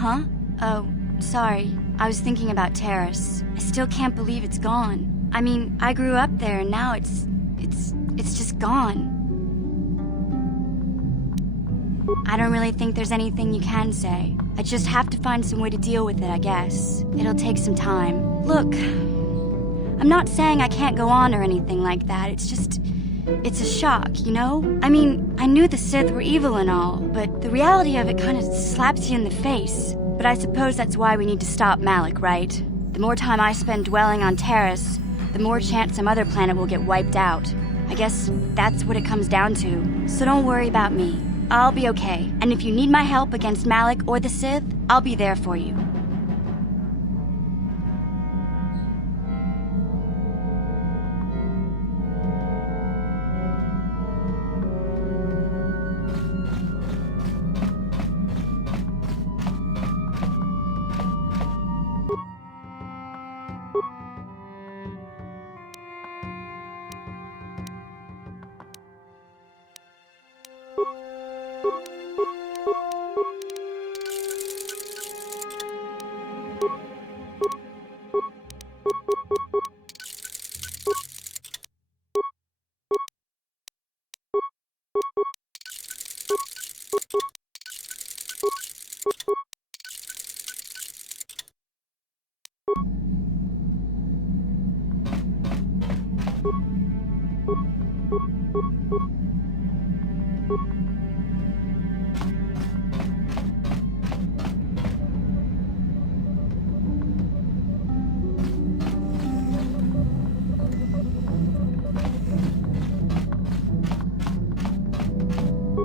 Huh? Oh, sorry. I was thinking about Terrace. I still can't believe it's gone. I mean, I grew up there and now it's just gone. I don't really think there's anything you can say. I just have to find some way to deal with it, I guess. It'll take some time. Look, I'm not saying I can't go on or anything like that. It's a shock, you know? I mean, I knew the Sith were evil and all, but the reality of it kind of slaps you in the face. But I suppose that's why we need to stop Malik, right? The more time I spend dwelling on Terrace, the more chance some other planet will get wiped out. I guess that's what it comes down to. So don't worry about me. I'll be okay. And if you need my help against Malik or the Sith, I'll be there for you.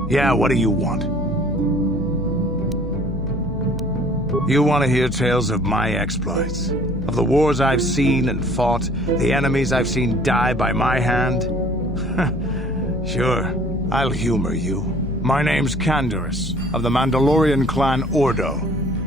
Yeah, what do you want? You want to hear tales of my exploits? Of the wars I've seen and fought, the enemies I've seen die by my hand? Sure, I'll humor you. My name's Canderous, of the Mandalorian clan Ordo.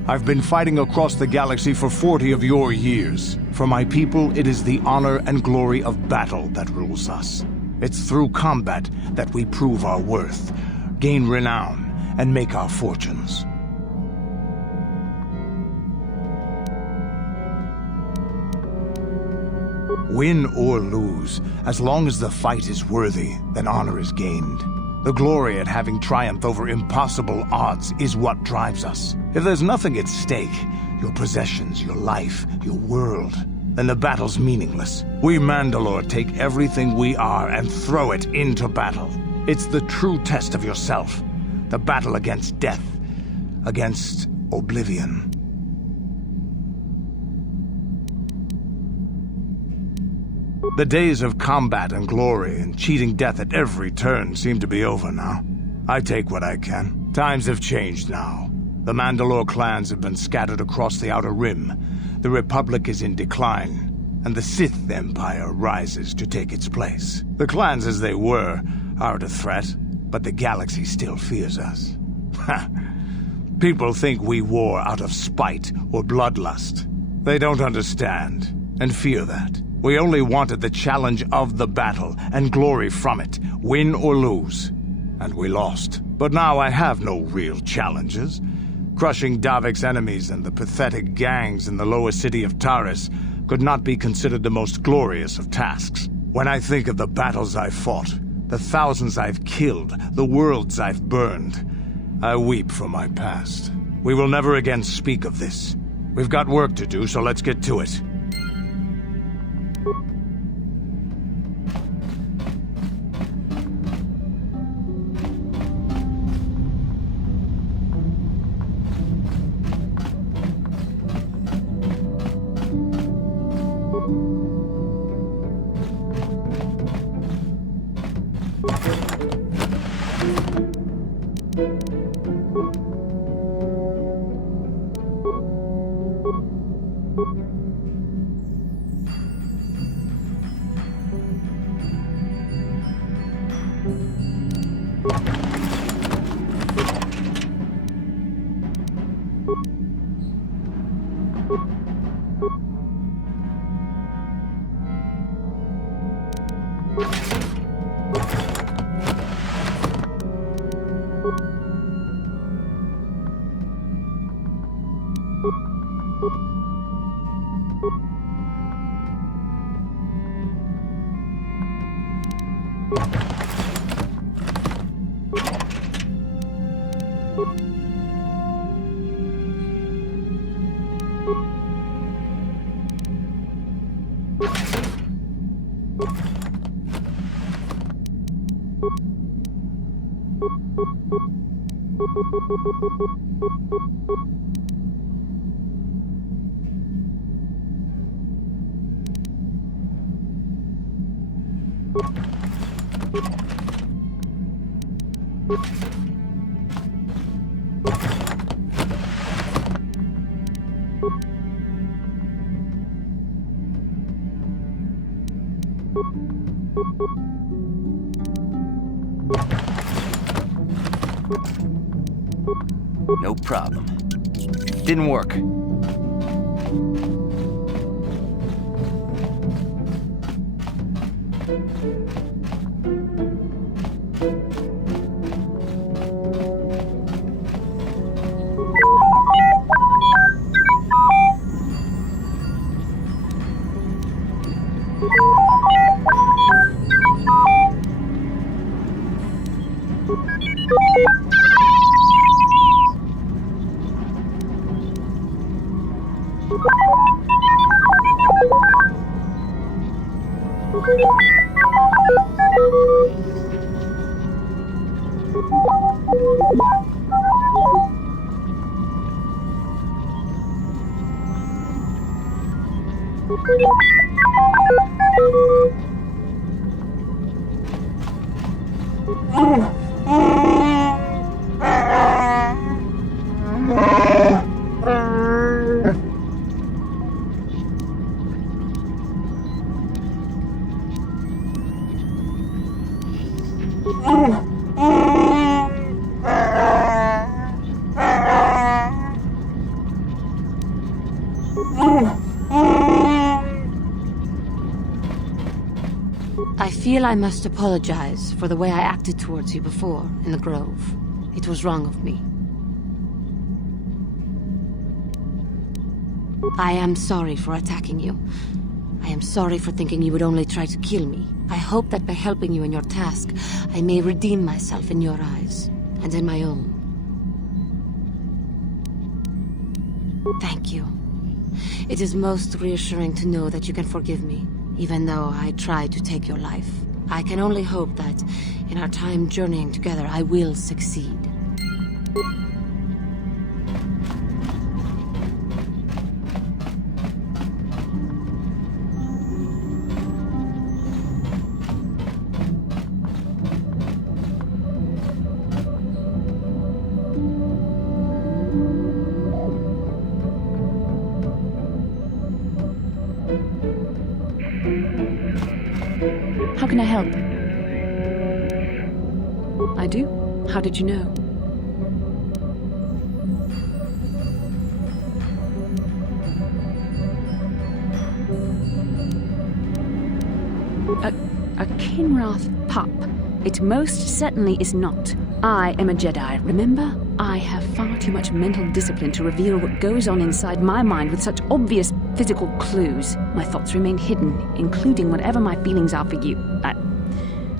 I've been fighting across the galaxy for 40 of your years. For my people, it is the honor and glory of battle that rules us. It's through combat that we prove our worth, gain renown, and make our fortunes. Win or lose, as long as the fight is worthy, then honor is gained. The glory at having triumphed over impossible odds is what drives us. If there's nothing at stake, your possessions, your life, your world, then the battle's meaningless. We Mandalore take everything we are and throw it into battle. It's the true test of yourself. The battle against death, against oblivion. The days of combat and glory and cheating death at every turn seem to be over now. I take what I can. Times have changed now. The Mandalore clans have been scattered across the Outer Rim. The Republic is in decline, and the Sith Empire rises to take its place. The clans as they were aren't a threat, but the galaxy still fears us. People think we war out of spite or bloodlust. They don't understand, and fear that. We only wanted the challenge of the battle, and glory from it, win or lose. And we lost. But now I have no real challenges. Crushing Davik's enemies and the pathetic gangs in the lower city of Taris could not be considered the most glorious of tasks. When I think of the battles I've fought, the thousands I've killed, the worlds I've burned, I weep for my past. We will never again speak of this. We've got work to do, so let's get to it. No problem. Didn't work. I feel I must apologize for the way I acted towards you before in the Grove. It was wrong of me. I am sorry for attacking you. I am sorry for thinking you would only try to kill me. I hope that by helping you in your task, I may redeem myself in your eyes, and in my own. Thank you. It is most reassuring to know that you can forgive me, even though I tried to take your life. I can only hope that, in our time journeying together, I will succeed. How can I help? I do? How did you know? A Kinrath pup. It most certainly is not. I am a Jedi, remember? I have far too much mental discipline to reveal what goes on inside my mind with such obvious physical clues. My thoughts remain hidden, including whatever my feelings are for you.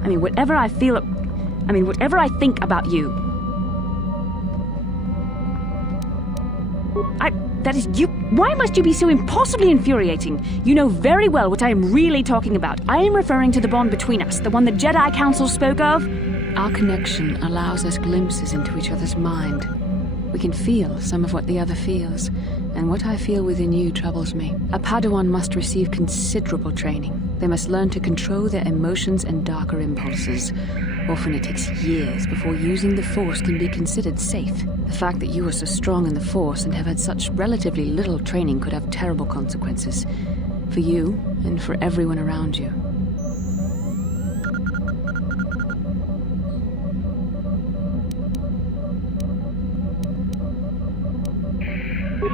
Whatever I feel... whatever I think about you. That is you... Why must you be so impossibly infuriating? You know very well what I am really talking about. I am referring to the bond between us, the one the Jedi Council spoke of. Our connection allows us glimpses into each other's mind. We can feel some of what the other feels, and what I feel within you troubles me. A Padawan must receive considerable training. They must learn to control their emotions and darker impulses. Often it takes years before using the Force can be considered safe. The fact that you are so strong in the Force and have had such relatively little training could have terrible consequences. For you, and for everyone around you.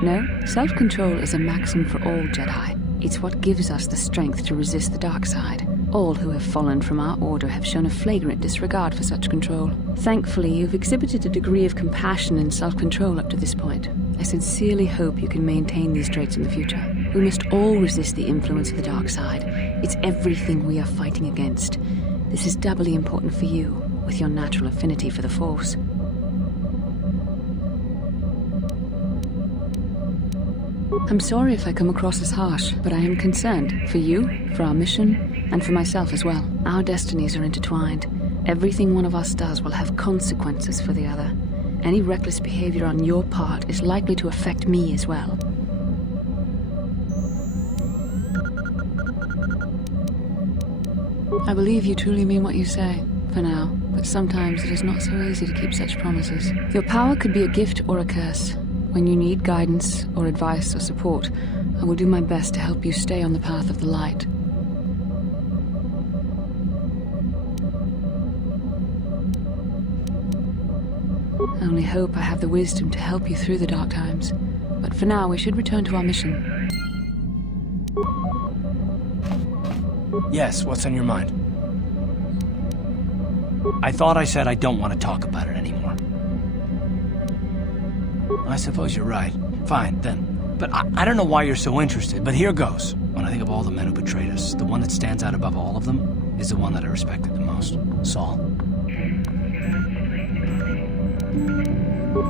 No, self-control is a maxim for all Jedi. It's what gives us the strength to resist the dark side. All who have fallen from our order have shown a flagrant disregard for such control. Thankfully, you've exhibited a degree of compassion and self-control up to this point. I sincerely hope you can maintain these traits in the future. We must all resist the influence of the dark side. It's everything we are fighting against. This is doubly important for you, with your natural affinity for the Force. I'm sorry if I come across as harsh, but I am concerned for you, for our mission, and for myself as well. Our destinies are intertwined. Everything one of us does will have consequences for the other. Any reckless behavior on your part is likely to affect me as well. I believe you truly mean what you say, for now, but sometimes it is not so easy to keep such promises. Your power could be a gift or a curse. When you need guidance or advice or support, I will do my best to help you stay on the path of the light. I only hope I have the wisdom to help you through the dark times. But for now, we should return to our mission. Yes, what's on your mind? I thought I said I don't want to talk about it anymore. I suppose you're right. Fine, then. But I don't know why you're so interested, but here goes. When I think of all the men who betrayed us, the one that stands out above all of them is the one that I respected the most. Saul.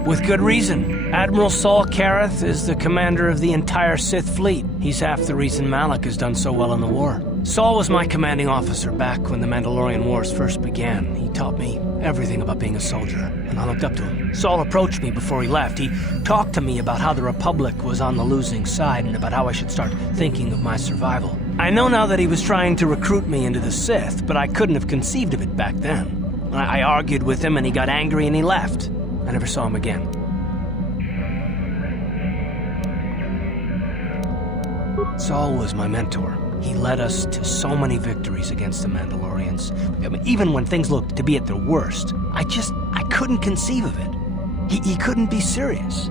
With good reason. Admiral Saul Kareth is the commander of the entire Sith fleet. He's half the reason Malak has done so well in the war. Saul was my commanding officer back when the Mandalorian Wars first began. He taught me everything about being a soldier, and I looked up to him. Saul approached me before he left. He talked to me about how the Republic was on the losing side and about how I should start thinking of my survival. I know now that he was trying to recruit me into the Sith, but I couldn't have conceived of it back then. I argued with him and he got angry and he left. I never saw him again. Saul was my mentor. He led us to so many victories against the Mandalorians. I mean, even when things looked to be at their worst, I couldn't conceive of it. He couldn't be serious.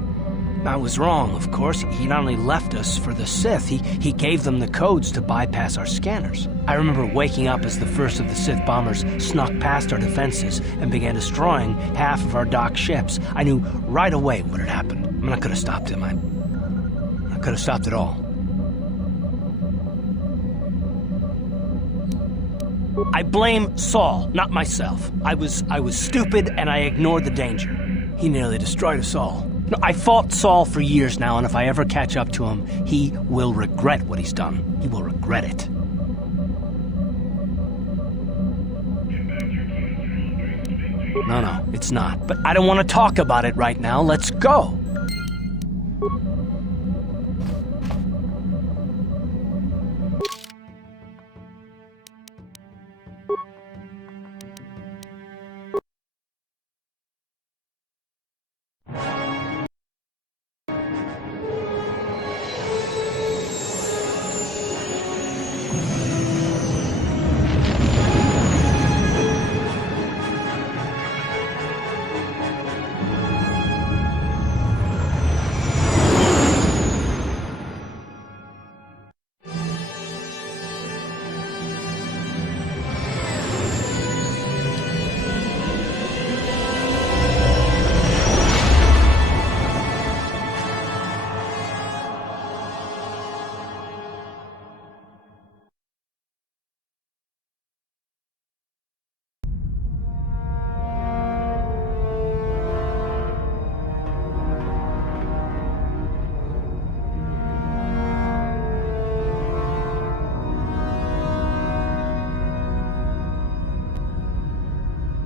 I was wrong, of course. He not only left us for the Sith, he gave them the codes to bypass our scanners. I remember waking up as the first of the Sith bombers snuck past our defenses and began destroying half of our docked ships. I knew right away what had happened. I mean, I could have stopped him. I could have stopped it all. I blame Saul, not myself. I was stupid and I ignored the danger. He nearly destroyed us all. No, I fought Saul for years now, and if I ever catch up to him, he will regret what he's done. He will regret it. No, it's not. But I don't want to talk about it right now. Let's go.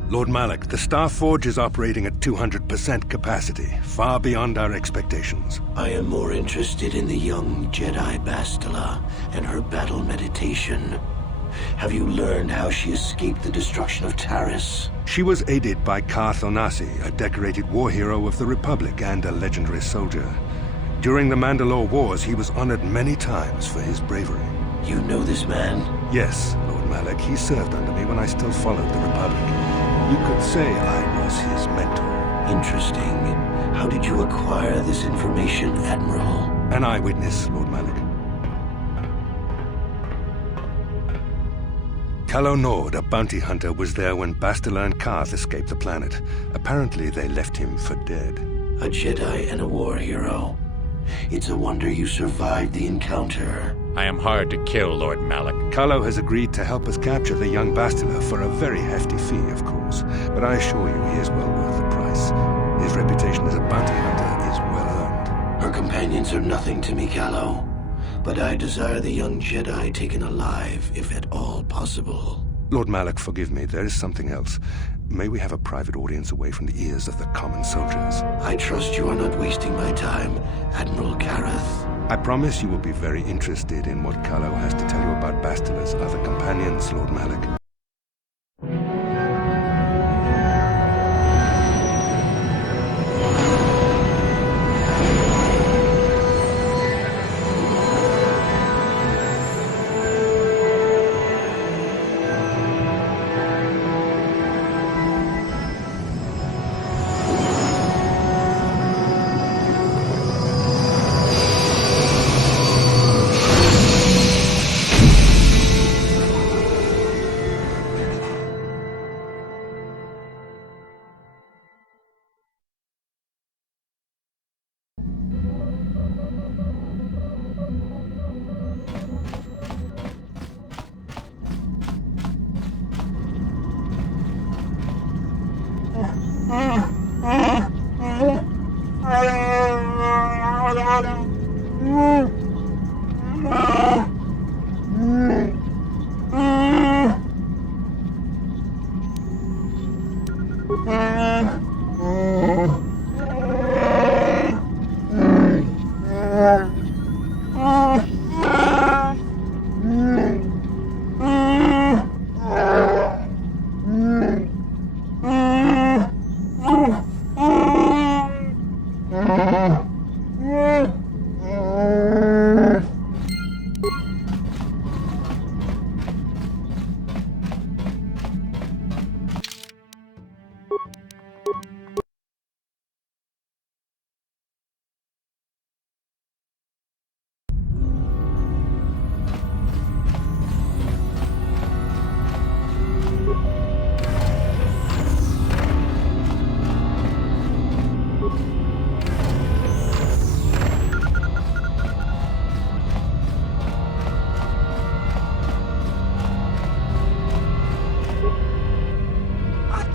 Lord Malak, the Star Forge is operating at 200% capacity, far beyond our expectations. I am more interested in the young Jedi Bastila and her battle meditation. Have you learned how she escaped the destruction of Taris? She was aided by Karth Onasi, a decorated war hero of the Republic and a legendary soldier. During the Mandalore Wars, he was honored many times for his bravery. You know this man? Yes, Lord Malak. He served under me when I still followed the Republic. You could say I was his mentor. Interesting. How did you acquire this information, Admiral? An eyewitness, Lord Malak. Calo Nord, a bounty hunter, was there when Bastila and Karth escaped the planet. Apparently they left him for dead. a Jedi and a war hero. It's a wonder you survived the encounter. I am hard to kill, Lord Malak. Kylo has agreed to help us capture the young Bastila for a very hefty fee, of course. But I assure you he is well worth the price. His reputation as a bounty hunter is well earned. Her companions are nothing to me, Kylo. But I desire the young Jedi taken alive, if at all possible. Lord Malak, forgive me, there is something else. May we have a private audience away from the ears of the common soldiers? I trust you are not wasting my time, Admiral Kareth. I promise you will be very interested in what Kylo has to tell you about Bastila's other companions, Lord Malak.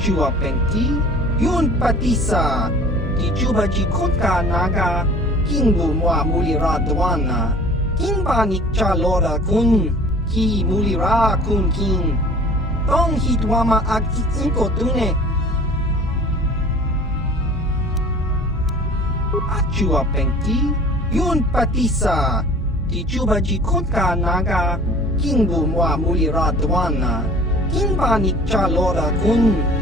Chua Pengti, Yun Patisa, Di Juba Jikunka Naga, Kingu Mwa Mulira Dwana, Kinba Nikcha Lora Kun, Ki Mulira Kun Kin, Tong Hitwama Ag Inko Tune, Achua Pengti, Yun Patisa, Di Juba Jikunka Naga, Kingu Mwa Mulira Dwana, Kinba Nikcha Lora Kun,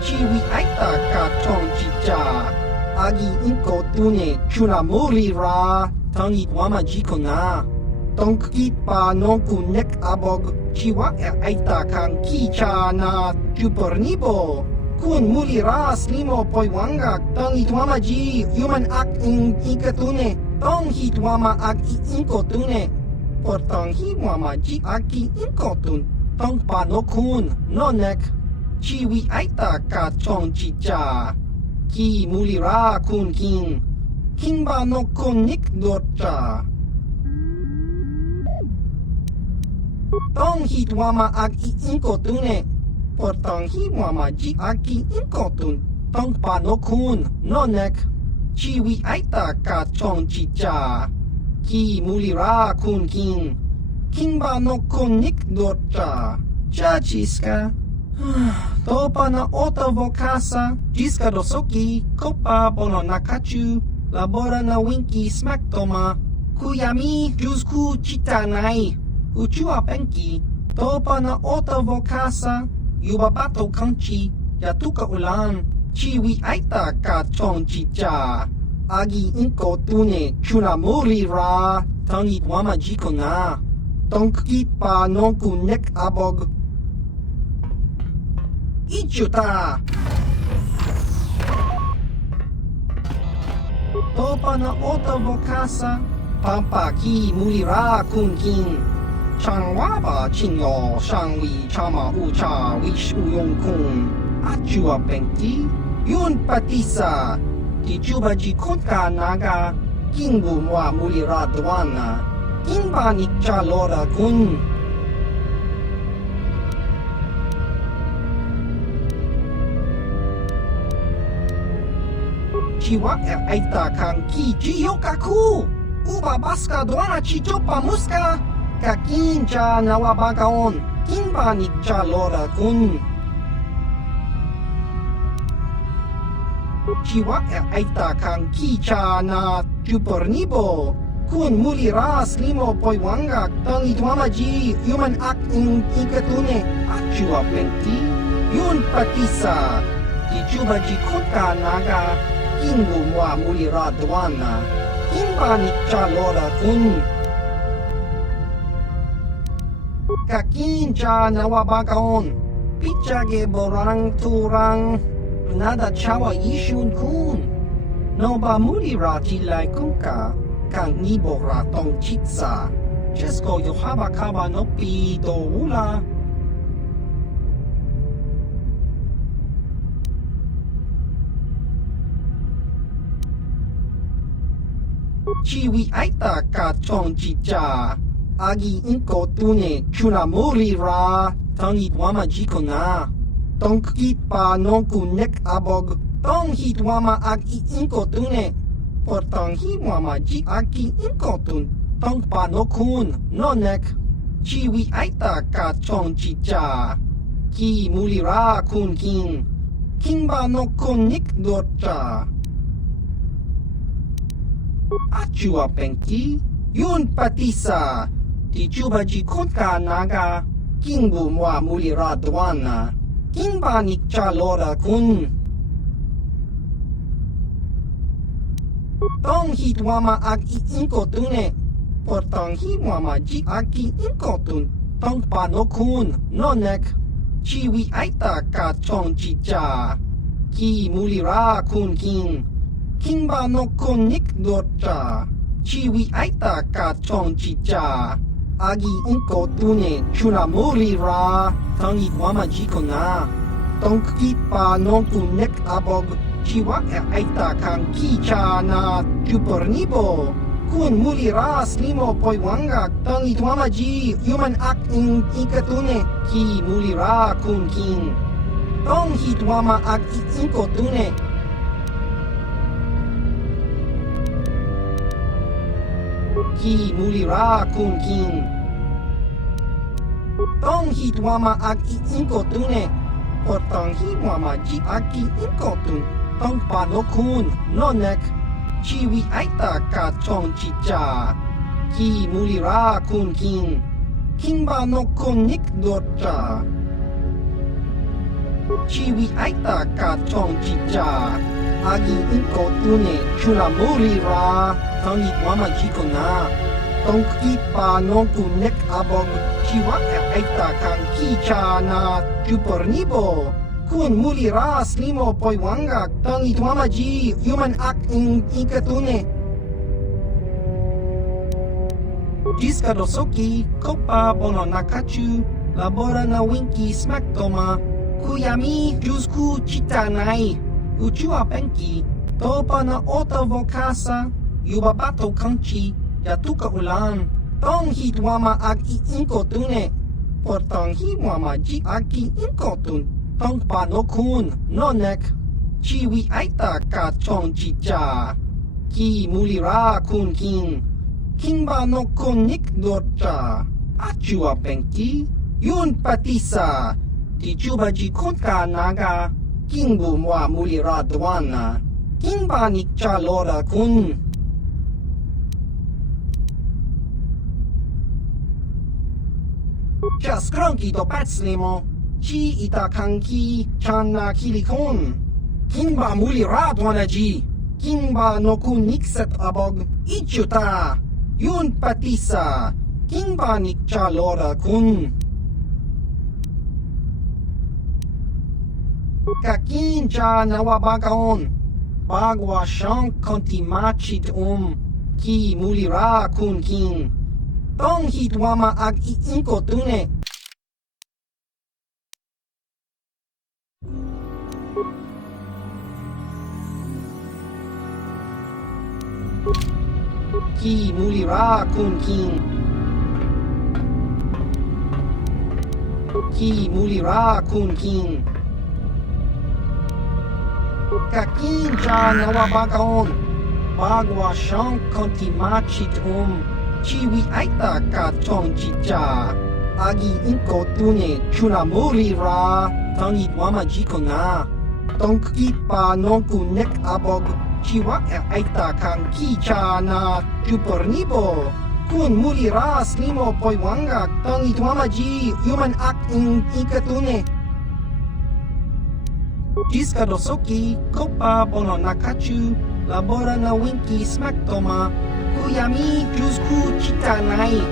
Chiwi aita ka tong chicha, agi inko tune chuna muli ra, tangi wama jiko na. Tong kit pa nonku nek abog, chiwa aita kang kicha na chupornibo. Kun muli ra slimo poiwanga, tangi wama ji human ak in ikatune, tong hit wama ak inko tune. Por tong hi wama ji aki inko tun, tong pa no kun, no nek. Chiwi aita ka chong chicha, ki mulira kun kin, kinba no kun nik dorcha. Tong hit wama ag inko tune, por tong hi wama ji aki inko tun, tong pa no kun, no nek. Chiwi aita ka chong chicha, ki mulira kun kin, kinba no kun nik dorcha. Chachiska. Topa na otovo kasa, jiska dosoki, kopa bono nakachu, labora na winki smack toma, kuyami jusku chitanai, uchua penki, topa na otovo kasa, yubabato kanchi, yatuka ulan, chiwi aita ka chong chicha, agi inko tune chuna muli ra, tangi wama jiko na, tonkit pa nonku nek abog, Ichuta! Topa na otovo kasa, pampa ki mulira kun kin, Chang waba chingo shangwi chama ucha wish uyong kun. Achua pengti. Yun patisa. Di juba ji konka naga. Kingbu mwa mulira dwana. Kingba nikcha lora kun. Chiwa aita kang ki jiyokaku. Uba baska dwana chichopa muska. Kakincha nawabagaon. Kingba nikcha lora kun. Chiwa aita kang kicha na jupornibo. Kun muliras limo poiwanga tang itwamaji human act in ikatune. Achua penti. Yun patisa. Dijubaji konka naga. Kingu mwa mulira dwana. Kingba nikcha lora kun. Kakincha nawabagaon. Pichage borang turang. Nada chawa yishun kun. Noba mulira tilai kunka. Kang nibora tong chitsa. Chesko yohaba kaba nopi do ula. Chiwi aita ka tong chicha. Agi inko tune chuna mulira. Tangi wama jikona. Tong kipa nonku nek abog. Tong hit wama agi inko tune. Portang hi wama ji aki inko tun. Tong pa no kun no nek. Chiwi aita ka chong chicha. Ki mulira kun king. Kingba no kun nik dorcha. Achua pengki. Yun patisa. Di juba ji konka naga. Kingbu mwa mulira dwana. Kingba nikcha lora kun. Tong hit wama ag inko tune. Portang hi wama ji aki inko tun. Tong pa no kun no nek. Chiwi aita ka chong chicha. Ki mulira kun king. Kingba no kun nik dorcha. Chiwi aita ka chong chicha. Agi inko tune chuna mulira. Tangi wama jikona. Tong kipa no kun nek abog. Chiwa aita kang kicha na jupornibo. Kun muliras limo poiwanga. Tangi wama ji human act in ikatune. Ki mulira kun king. Tong hit wama ag inko tune. Ki mulira kun king. Tong hit wama ag inko tune. Portang hi wama ji aki inko tun. Tong pa no kun no nek. Chiwi aita ka chong chicha. Ki mulira kun king. Kingba no kun nik dorcha. Chiwi aita ka chong chicha. Agi inko tune chuna mulira. Tangi wama jikona. Tong kipa no kun nek abog. Chiwa aita kang kicha na jupornibo. Kun muliras limo poiwanga. Tangi wama ji human act in ikatune. Jiska dosoki kopa bono nakachu. Labora na winki smaktoma. Kuyami jusku chitanai. Uchua penki. Topa na ota vokasa. Yubabato kanchi. Yatuka ulan. Tong hit wama ag inko tune. Portang hi wama ji aki inko tun. Tong pa no kun no nek. Chiwi aita ka chong chicha. Ki mulira kun king. Kingba no kun nik dorcha. Achua penki. Yun patisa. Di juba ji konka naga. Kingbu mwa mulira dwana. Kingba nikcha lora kun. Just cronky to patslimo. Chi ita kanki chana kilikon. Kingba mulira dwana ji. Kingba no kun nikset abog. Ichuta. Yun patisa. Kingba nikcha lora kun. Kakincha nawabagaon. Bagwa shank konti machit Ki mulira kun king. Tong hitwa maag-iing ko tune. Ki mulira kun king. Ki mulira kun king. Kakin ja nawabagaon. Bagwa siyang kontimachit Chiwi aita ka tong chicha. Agi inko tune chunamuri ra. Tangit wama jiko na. Tongki pa nongku nek abog. Chiwa aita kang kicha na chupornibo. Kun muli ra slimo poiwanga. Tangit wama ji human act in ikatune. Jiska dosoki kopa bono nakachu. Labora na winki smack toma. Kuyami jusku chita nai.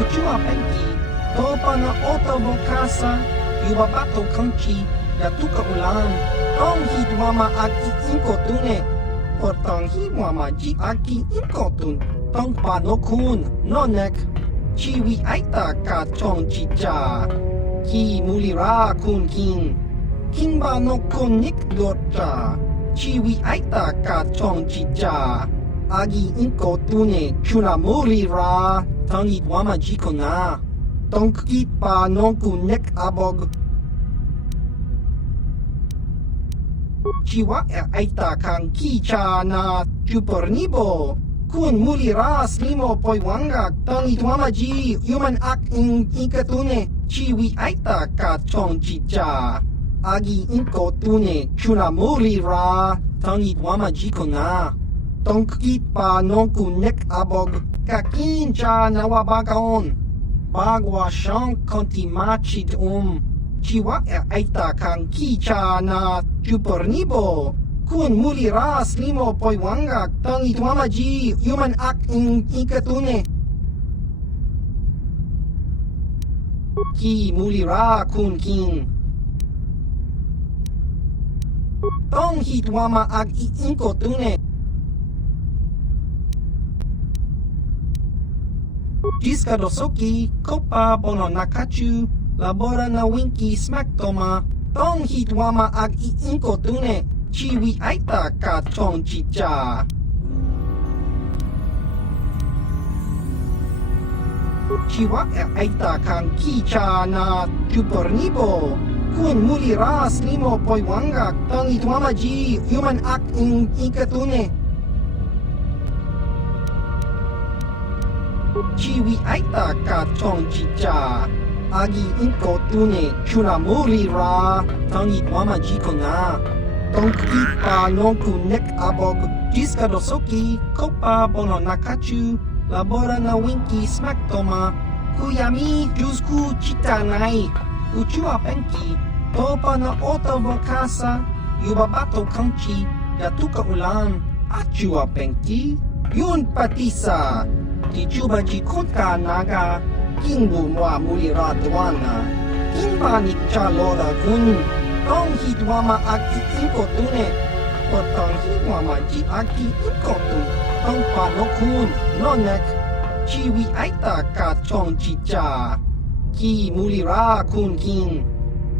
Uchua penki. Topa na oto bokasa. Yubabato kanchi. Yatuka ulam. Tong hitwama aki inko tune. Portang hiwama ji aki inko tun. Tong panokun. Nonek. Chiwi aita ka tong chicha. Ki mulira kun king. Kimba no konik dorcha. Chiwi aita ka tong chicha. Agi inko tune chunamuri ra. Tangit wama jiko na. Tongki pa nongku nek abog. Chiwa aita kang kicha na chupornibo. Kun muli ra slimo poiwanga. Tangit wama ji human act in ikatune. Chiwi aita ka tong chicha. Agi inko tune chunamuri ra. Tangit wama jiko na. Tongki pa nongku nek abog. Kakin cha nawabagaon. Bagwa siyang kontimachid Chiwa aita kang kicha na chupornibo. Kun muli ra slimo poiwanga. Tangit wama ji human act in ikatune. Ki muli ra kun king. Tong hitwama ag-iing ko tune. Jiska dosoki, kopa bono nakachu. Labora na winki smack toma. Tong hitwama ag-iing ko tune. Chiwi aita ka tong chicha. Chiwa aita kang kicha na chupornibo. Kun muli ra slimo poiwanga. Tangit wama ji human act in ikatune. Chiwi aita ka tong chicha. Agi inko tune chunamuri ra. Tangit wama jiko na. Tongki pa nongku nek abog. Jiska dosoki kopa bono nakachu. Labora na winki smack toma. Kuyami jusku chita nai. Uchua penki. Topa na oto bokasa. Yubabato kanchi. Yatuka ulan. Achua penki. Yun patisa. Dichuba jikunka naga. Kingbu mwa muli radwana. Kimba nikchalora kun. Tong hitwama aki inko tune. Potang hitwama ji aki inko tun. Tong panokun. Nonek. Chiwi aita ka tong chicha. Ki muli ra kun king.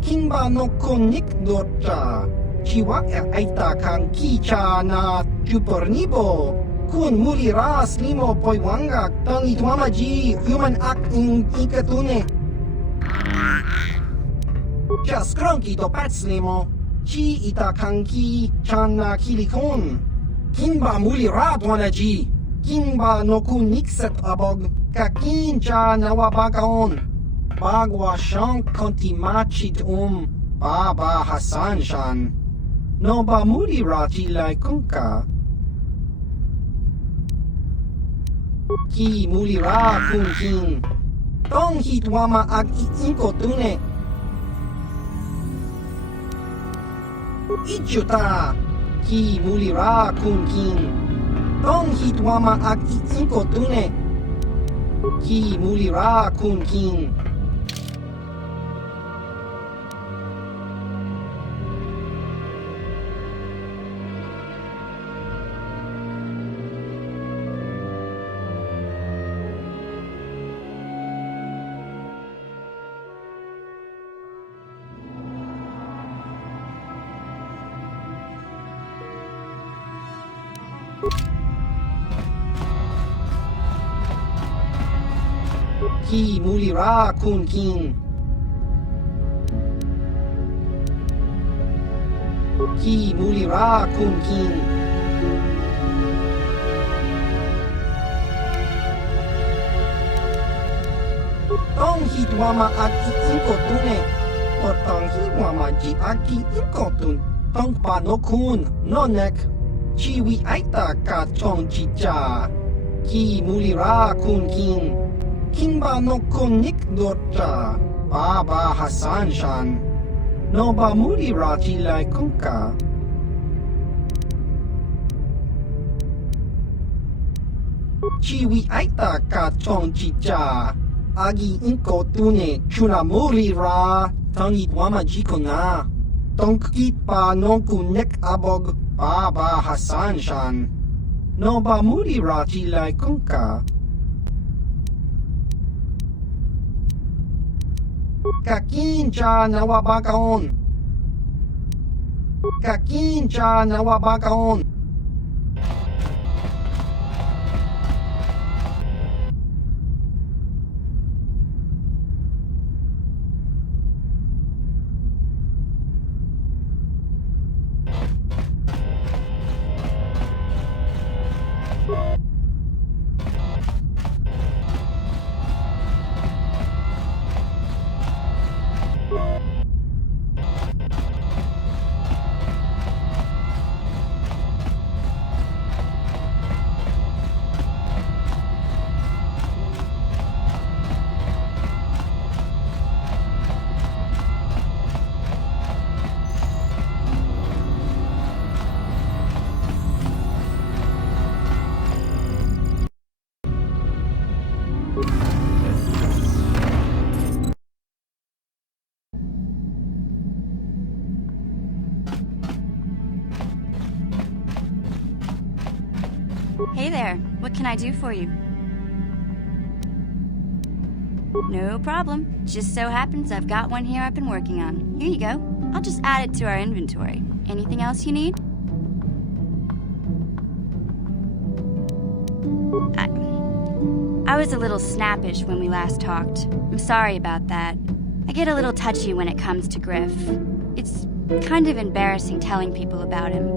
Kimba no konik dorcha. Chiwa aita kang kicha na chupornibo. Kun muli ra slimo poiwanga. Tangit wama ji human act in ikatune. Just cronky to pat slimo. Chi ita kanki chan na kilikon. Kimba muli ra dwana ji. Kimba no kunikset abog. Kakin cha nawabagaon. Bagwa siyang kontimachid Baba Hassan shan. No ba muli ra jilay kunka. Ki muli ra kun king. Tong hitwama ag-iing ko tune. Ichuta. Ki muli ra kun king. Tong hitwama ag-iing ko tune. Ki muli ra kun king. Ki mulira kun king. Ki mulira kun king. Tong hit wama aki inkotune. Potong hi wama ji aki inkotun. Tong panokun nonek. Chiwi aita ka chong chicha. Ki mulira kun king. Kimba no konik dorcha. Baba Hassan Shan. Noba mulira tilai konka. Chiwi aita ka chong chicha. Agi inko tune chuna mulira. Tangit wama jikona. Tonkit pa nonku nek abog. Baba Hassan Shan. Noba mulira tilai konka. Kakincha nawabakaon. Kakincha nawabakaon. Hey there, what can I do for you? No problem. Just so happens I've got one here I've been working on. Here you go. I'll just add it to our inventory. Anything else you need? I was a little snappish when we last talked. I'm sorry about that. I get a little touchy when it comes to Griff. It's kind of embarrassing telling people about him.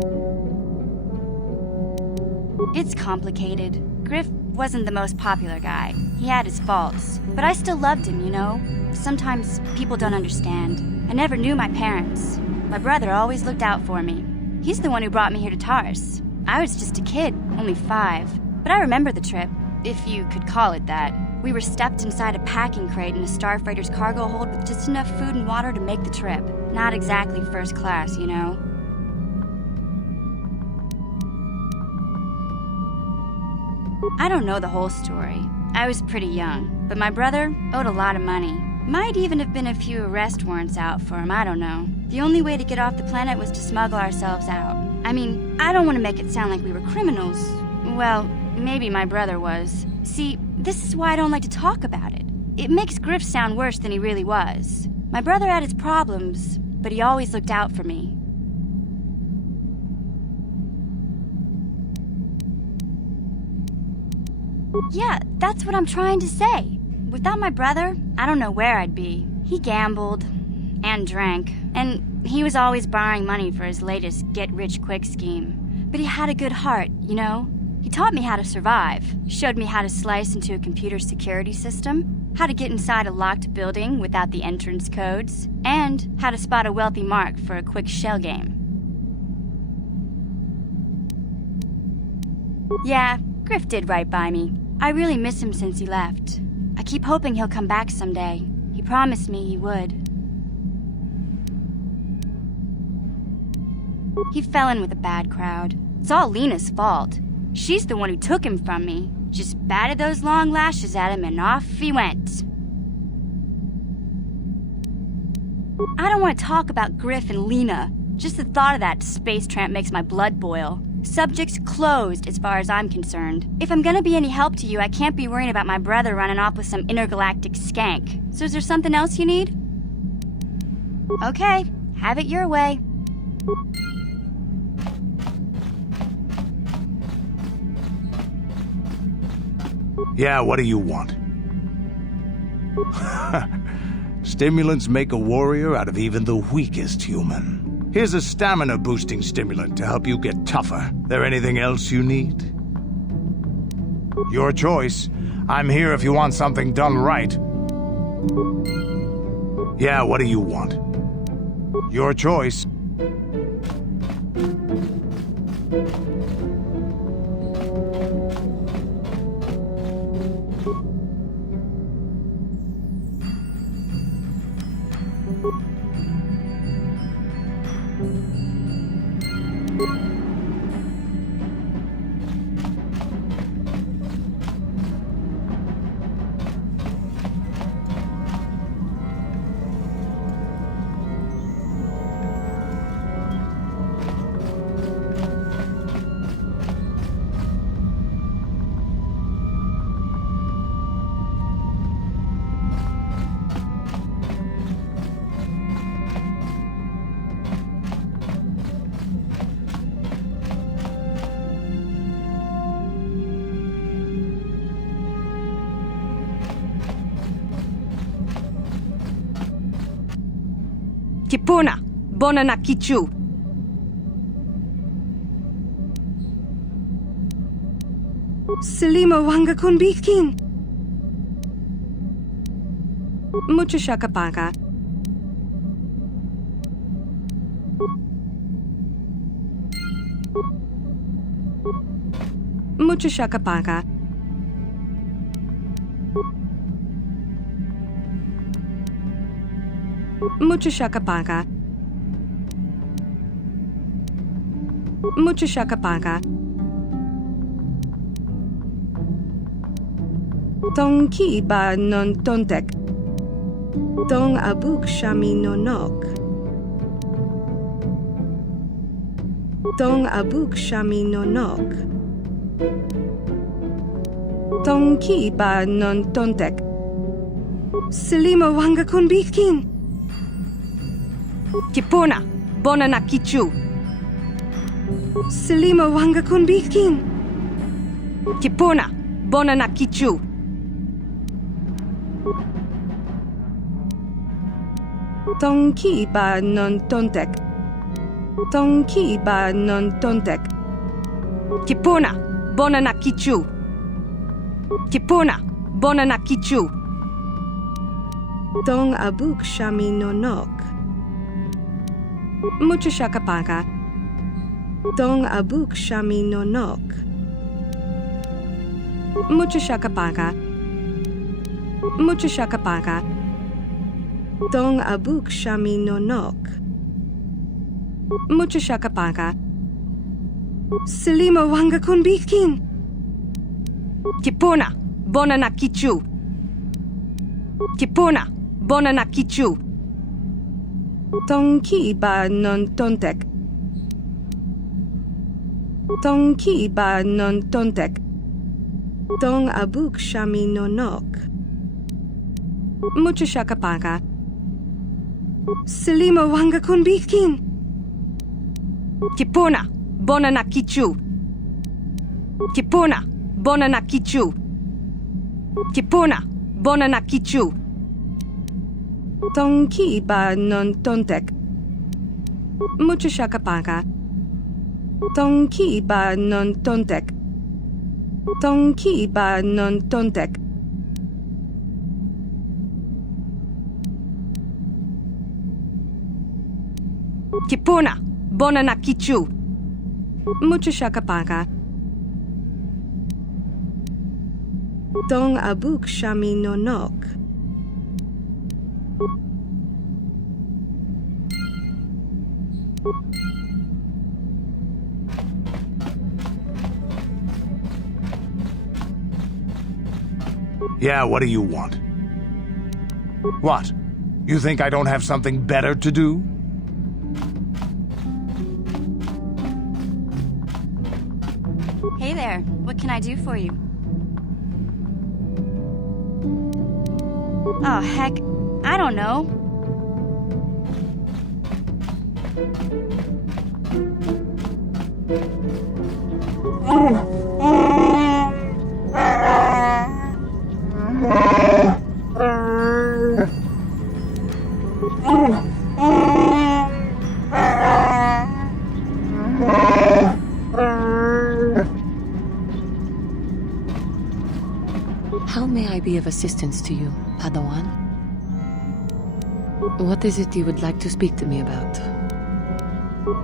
It's complicated. Griff wasn't the most popular guy. He had his faults. But I still loved him, you know? Sometimes people don't understand. I never knew my parents. My brother always looked out for me. He's the one who brought me here to Tars. I was just a kid, only 5. But I remember the trip, if you could call it that. We were stuffed inside a packing crate in a starfreighter's cargo hold with just enough food and water to make the trip. Not exactly first class, you know? I don't know the whole story. I was pretty young, but my brother owed a lot of money. Might even have been a few arrest warrants out for him, I don't know. The only way to get off the planet was to smuggle ourselves out. I mean, I don't want to make it sound like we were criminals. Well, maybe my brother was. See, this is why I don't like to talk about it. It makes Griff sound worse than he really was. My brother had his problems, but he always looked out for me. Yeah, that's what I'm trying to say. Without my brother, I don't know where I'd be. He gambled and drank, and he was always borrowing money for his latest get-rich-quick scheme. But he had a good heart, you know? He taught me how to survive, showed me how to slice into a computer security system, how to get inside a locked building without the entrance codes, and how to spot a wealthy mark for a quick shell game. Yeah, Griff did right by me. I really miss him since he left. I keep hoping he'll come back someday. He promised me he would. He fell in with a bad crowd. It's all Lena's fault. She's the one who took him from me. Just batted those long lashes at him and off he went. I don't want to talk about Griff and Lena. Just the thought of that space tramp makes my blood boil. Subject's closed as far as I'm concerned. If I'm gonna be any help to you, I can't be worrying about my brother running off with some intergalactic skank. So is there something else you need? Okay, have it your way. Yeah, what do you want? Stimulants make a warrior out of even the weakest human. Here's a stamina-boosting stimulant to help you get tougher. There anything else you need? Your choice. I'm here if you want something done right. Yeah, what do you want? Your choice. Kipuna, bona na kichu. Salima wanga kunbikin. Mucho shakapaka. Mucho shakapaka. Mucho shakapaka. Mucho shakapaka. Tong ki ba non tontek. Tong abuk shami no nok. Tong abuk shami no nok. Tong ki ba non tontek. Salima wanga kunbikin. Kipuna, bona na kichu. Salima wanga kunbikin. Kipuna, bona na kichu. Tong ki ba non tontek. Tong ki ba non tontek. Kipuna, bona na kichu. Kipuna, bona na kichu. Tong abuk shami no nok. Mucho shakapaka. Tong abuk shami no nok. Mucho shakapaka. Mucho shakapaka. Tong abuk shami no nok. Mucho shakapaka. Salima wanga kunbikin. Kipuna, bona na kichu. Kipuna, bona na kichu. Tong ki ba non tontek. Tong ki ba non tontek. Tong abuk shami no nok. Mucho shakapaka. Salima wanga kunbikin. Kipuna, bona na kichu. Kipuna, bona na kichu. Kipuna, bona na kichu. Tong ki ba non tontek. Mucho shakapaka. Tong ki ba non tontek. Tong ki ba non tontek. Kipuna, bona na kichu. Mucho shakapaka. Tong abuk shami no nok. Yeah, what do you want? What? You think I don't have something better to do? Hey there, what can I do for you? Oh, heck, I don't know. I be of assistance to you, Padawan? What is it you would like to speak to me about?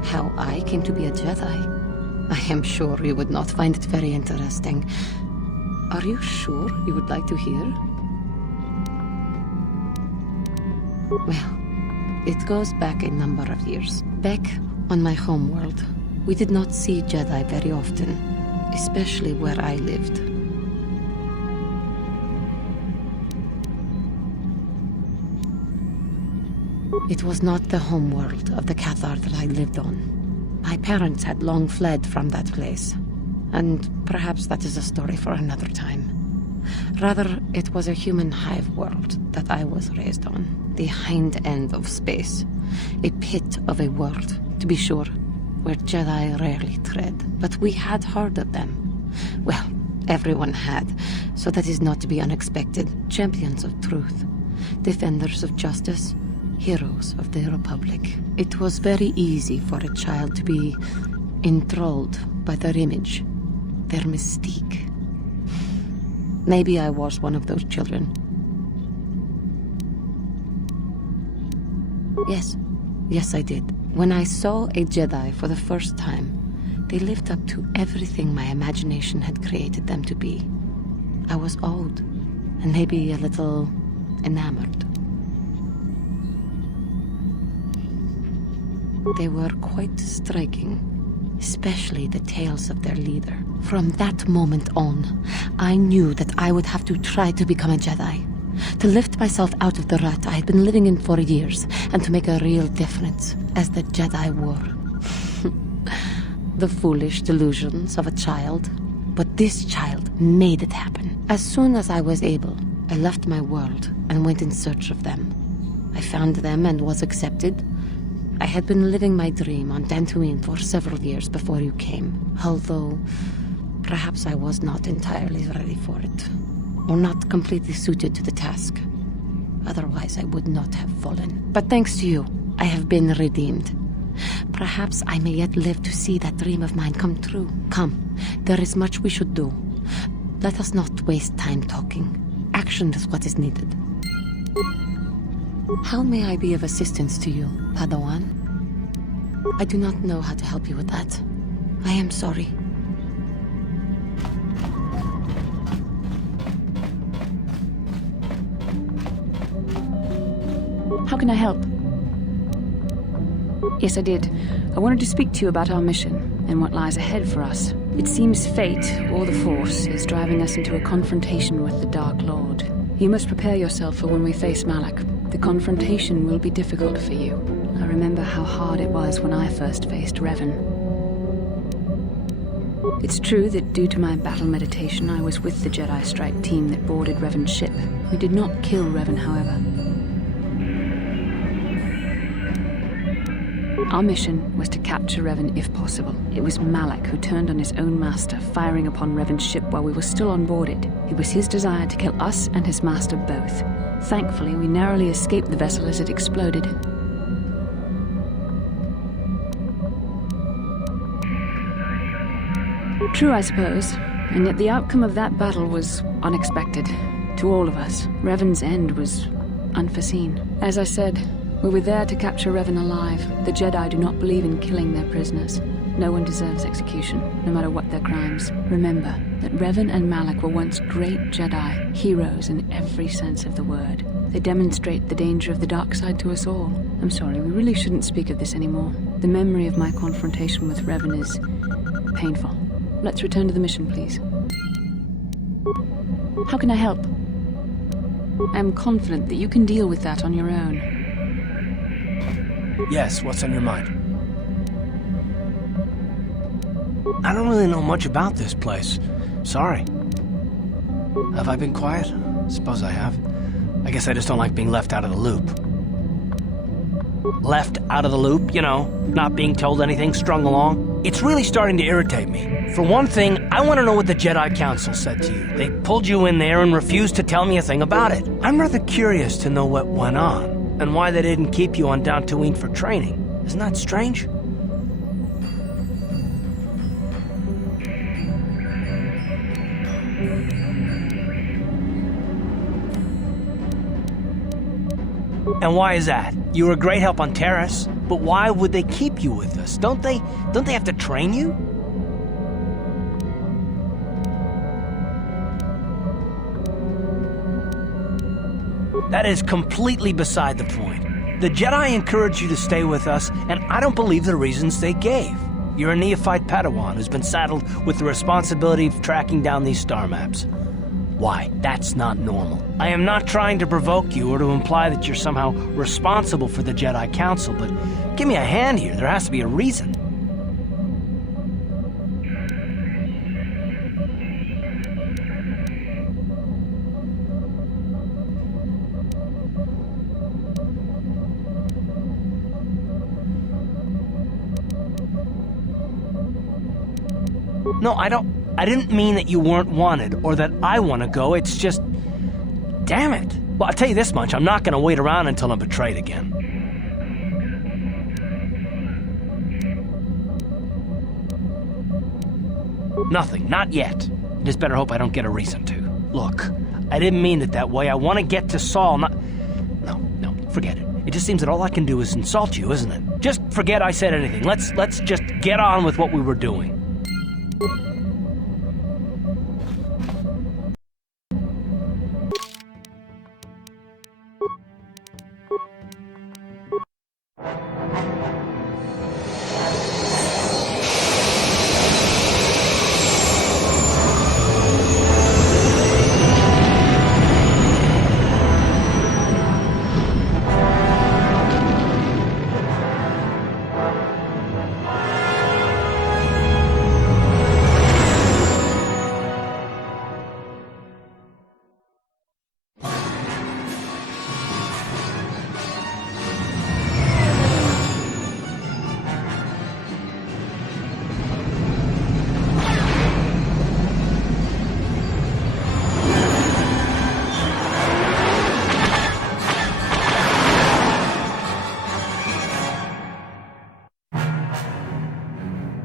How I came to be a Jedi? I am sure you would not find it very interesting. Are you sure you would like to hear? Well, it goes back a number of years. Back on my homeworld, we did not see Jedi very often, especially where I lived. It was not the homeworld of the KotOR that I lived on. My parents had long fled from that place, and perhaps that is a story for another time. Rather, it was a human hive world that I was raised on. The hind end of space. A pit of a world, to be sure, where Jedi rarely tread. But we had heard of them. Well, everyone had, so that is not to be unexpected. Champions of truth. Defenders of justice. Heroes of the Republic. It was very easy for a child to be enthralled by their image, their mystique. Maybe I was one of those children. Yes, I did. When I saw a Jedi for the first time, they lived up to everything my imagination had created them to be. I was awed, and maybe a little enamored. They were quite striking, especially the tales of their leader. From that moment on, I knew that I would have to try to become a Jedi, to lift myself out of the rut I had been living in for years, and to make a real difference, as the Jedi were. The foolish delusions of a child, but this child made it happen. As soon as I was able, I left my world and went in search of them. I found them and was accepted. I had been living my dream on Dantooine for several years before you came, although perhaps I was not entirely ready for it, or not completely suited to the task. Otherwise, I would not have fallen. But thanks to you, I have been redeemed. Perhaps I may yet live to see that dream of mine come true. Come, there is much we should do. Let us not waste time talking. Action is what is needed. How may I be of assistance to you, Padawan? I do not know how to help you with that. I am sorry. How can I help? Yes, I did. I wanted to speak to you about our mission and what lies ahead for us. It seems fate, or the Force, is driving us into a confrontation with the Dark Lord. You must prepare yourself for when we face Malak. The confrontation will be difficult for you. I remember how hard it was when I first faced Revan. It's true that due to my battle meditation, I was with the Jedi Strike team that boarded Revan's ship. We did not kill Revan, however. Our mission was to capture Revan if possible. It was Malak who turned on his own master, firing upon Revan's ship while we were still on board it. It was his desire to kill us and his master both. Thankfully, we narrowly escaped the vessel as it exploded. True, I suppose, and yet the outcome of that battle was unexpected. To all of us, Revan's end was unforeseen. As I said, we were there to capture Revan alive. The Jedi do not believe in killing their prisoners. No one deserves execution, no matter what their crimes. Remember that Revan and Malak were once great Jedi, heroes in every sense of the word. They demonstrate the danger of the dark side to us all. I'm sorry, we really shouldn't speak of this anymore. The memory of my confrontation with Revan is painful. Let's return to the mission, please. How can I help? I am confident that you can deal with that on your own. Yes, what's on your mind? I don't really know much about this place. Sorry. Have I been quiet? Suppose I have. I guess I just don't like being left out of the loop. Left out of the loop, you know, not being told anything, strung along. It's really starting to irritate me. For one thing, I want to know what the Jedi Council said to you. They pulled you in there and refused to tell me a thing about it. I'm rather curious to know what went on, and why they didn't keep you on Dantooine for training. Isn't that strange? And why is that? You were a great help on Terrace, but why would they keep you with us? Don't they have to train you? That is completely beside the point. The Jedi encouraged you to stay with us, and I don't believe the reasons they gave. You're a neophyte Padawan who's been saddled with the responsibility of tracking down these star maps. Why? That's not normal. I am not trying to provoke you or to imply that you're somehow responsible for the Jedi Council, but give me a hand here. There has to be a reason. No, I didn't mean that you weren't wanted or that I want to go. It's just... Damn it. Well, I'll tell you this much. I'm not going to wait around until I'm betrayed again. Nothing. Not yet. Just better hope I don't get a reason to. Look, I didn't mean it that way. I want to get to Saul, not... No, forget it. It just seems that all I can do is insult you, isn't it? Just forget I said anything. Let's just get on with what we were doing.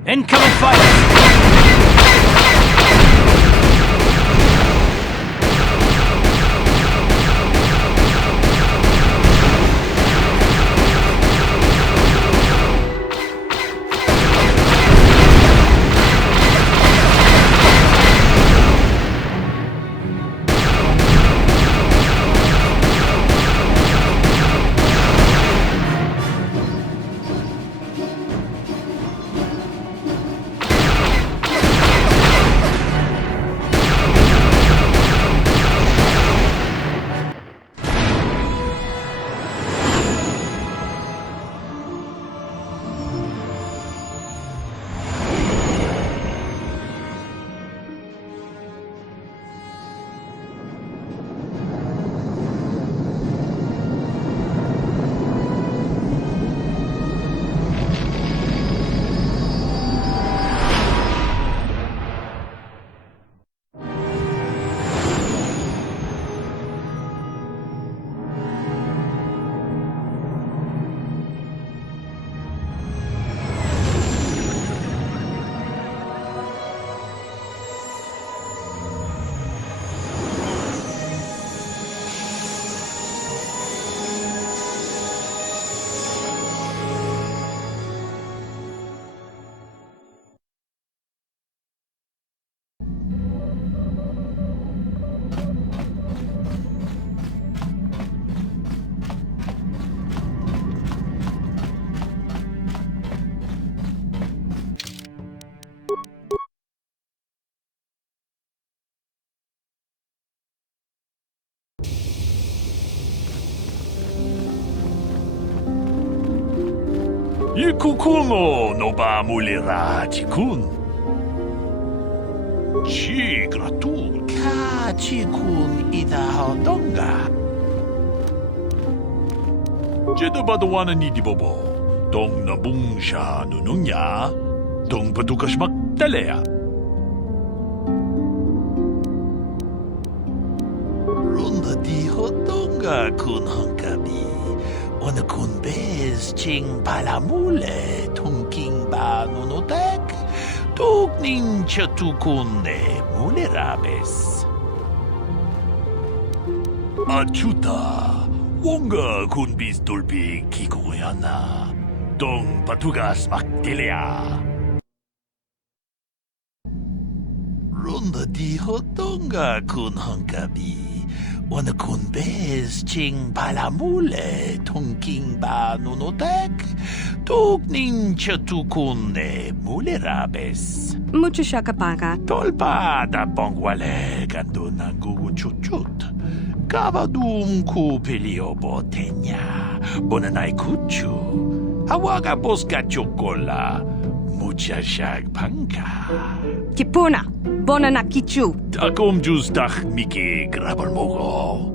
Incoming fighters! Ikukuno no ba mulira tikun. Chi gratun ka tikun ida hodonga. Jeda badawana ni di bobo. Dong na bung sha nunungya. Dong padukas magdalea. Runda di hodonga kun hangkabi. Ona kun bez ching palamule tungking ba nunotek tuk nin chatukun ne mulerabes. Achuta wonga kun bis dolbi kikuyana. Tong patugas maktilea. Ronda di hotonga kun hankabi. Wana kun bez ching palamule tong king ba nunotek. Tuk nin chatukune mulerabes. Mucho shakapaka. Tolpa da bongwale gando nangu chuchut. Kavadum ku peliobo tenya. Bonanai kuchu. Hawaga boska chokola. Mucha shag panka. Kipuna. Bonana kichu. Takom jus dach miki grabal mogo.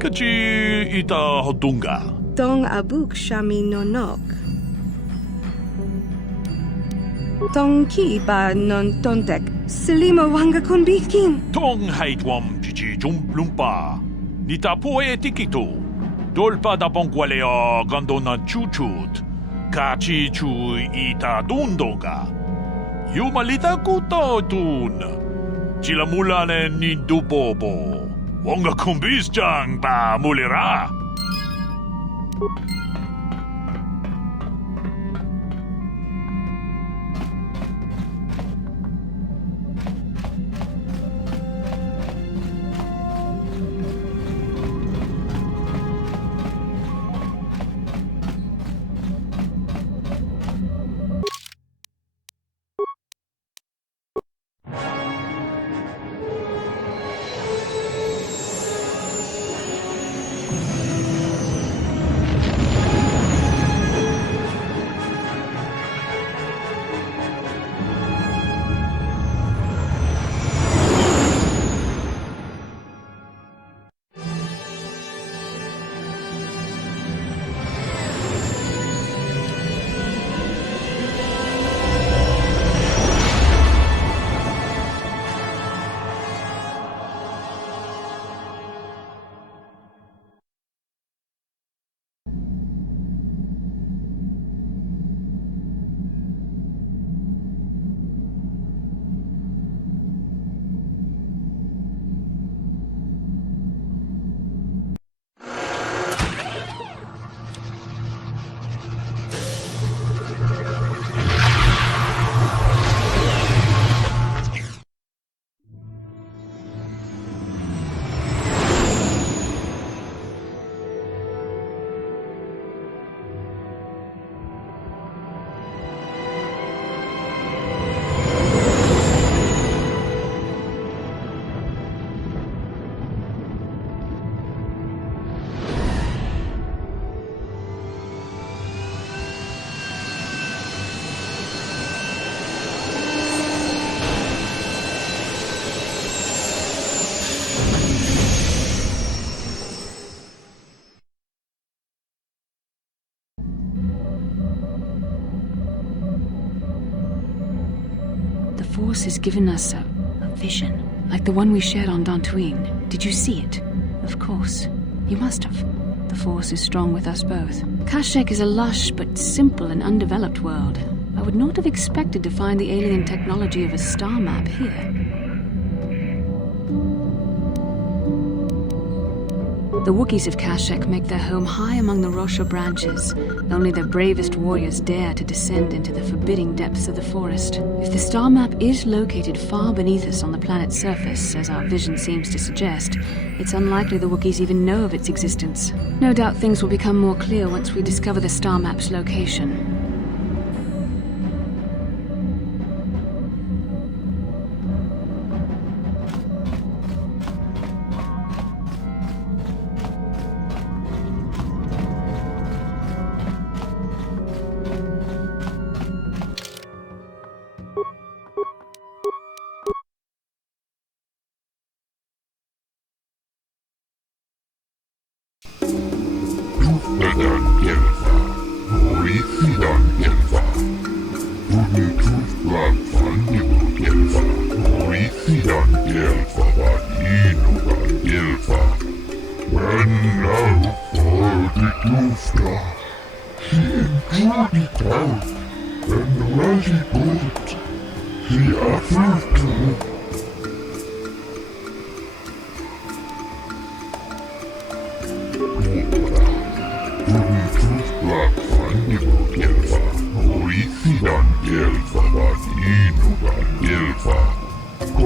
Kachi ita hotunga. Tong abuk shami nonok. Tong ki ba non tontek. Selima wanga kon bikin. Tong haitwam chichi jumplumpa. Nita poe tikito. Dolpa da bongwalea gandona chuchut. Kachi chu ita dundonga. Yumalita kuto tun. Chila mulane ni dubobo. Wonga kumbis jang ba mulira. The Force has given us a vision, like the one we shared on Dantooine. Did you see it? Of course. You must have. The Force is strong with us both. Kashyyyk is a lush but simple and undeveloped world. I would not have expected to find the alien technology of a star map here. The Wookiees of Kashyyyk make their home high among the Rosho branches. Only their bravest warriors dare to descend into the forbidding depths of the forest. If the star map is located far beneath us on the planet's surface, as our vision seems to suggest, it's unlikely the Wookiees even know of its existence. No doubt things will become more clear once we discover the star map's location.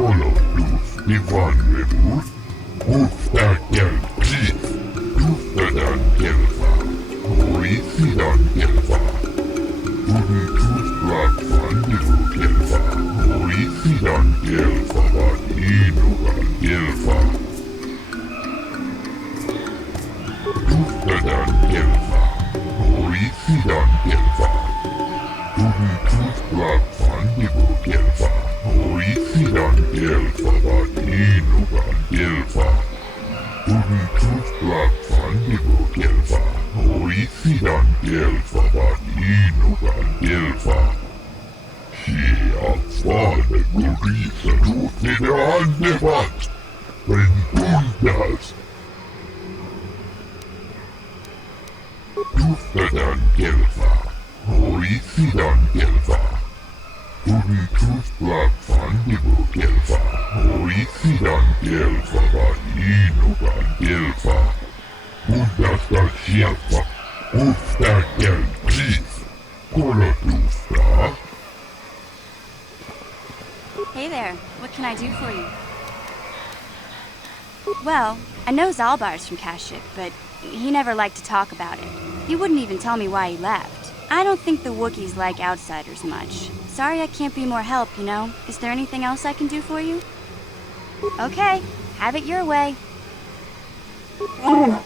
Kolotus Divan Rebus, Ustakel Kris, Dustadan Kelfa, Orisidan Kelfa, Unitus Platfan Divu Kelfa, Orisidan Kelfa, Inugan Kelfa, Dustadan Kelfa, Orisidan Kelfa, Unitus Platfan Divu Kelfa, Orisidan Kelfa, Inugan Kelfa, Unitus Platfan Divu Kelfa, Orisidan Kelfa, Inugan Kelfa. Fade Gurisa Tutnide Andevat, Rentundas. Dustadan Kelfa, Orisidan Kelfa, Unitus Platfan Divu Kelfa, Orisidan Kelfa, Inugan Kelfa, Undasta Shelfa, Ustakel Kris, Kolotusta. Hey there, what can I do for you? Well, I know Zalbar's from Kashyyyk, but he never liked to talk about it. He wouldn't even tell me why he left. I don't think the Wookiees like outsiders much. Sorry I can't be more help, you know? Is there anything else I can do for you? Okay, have it your way. Oh!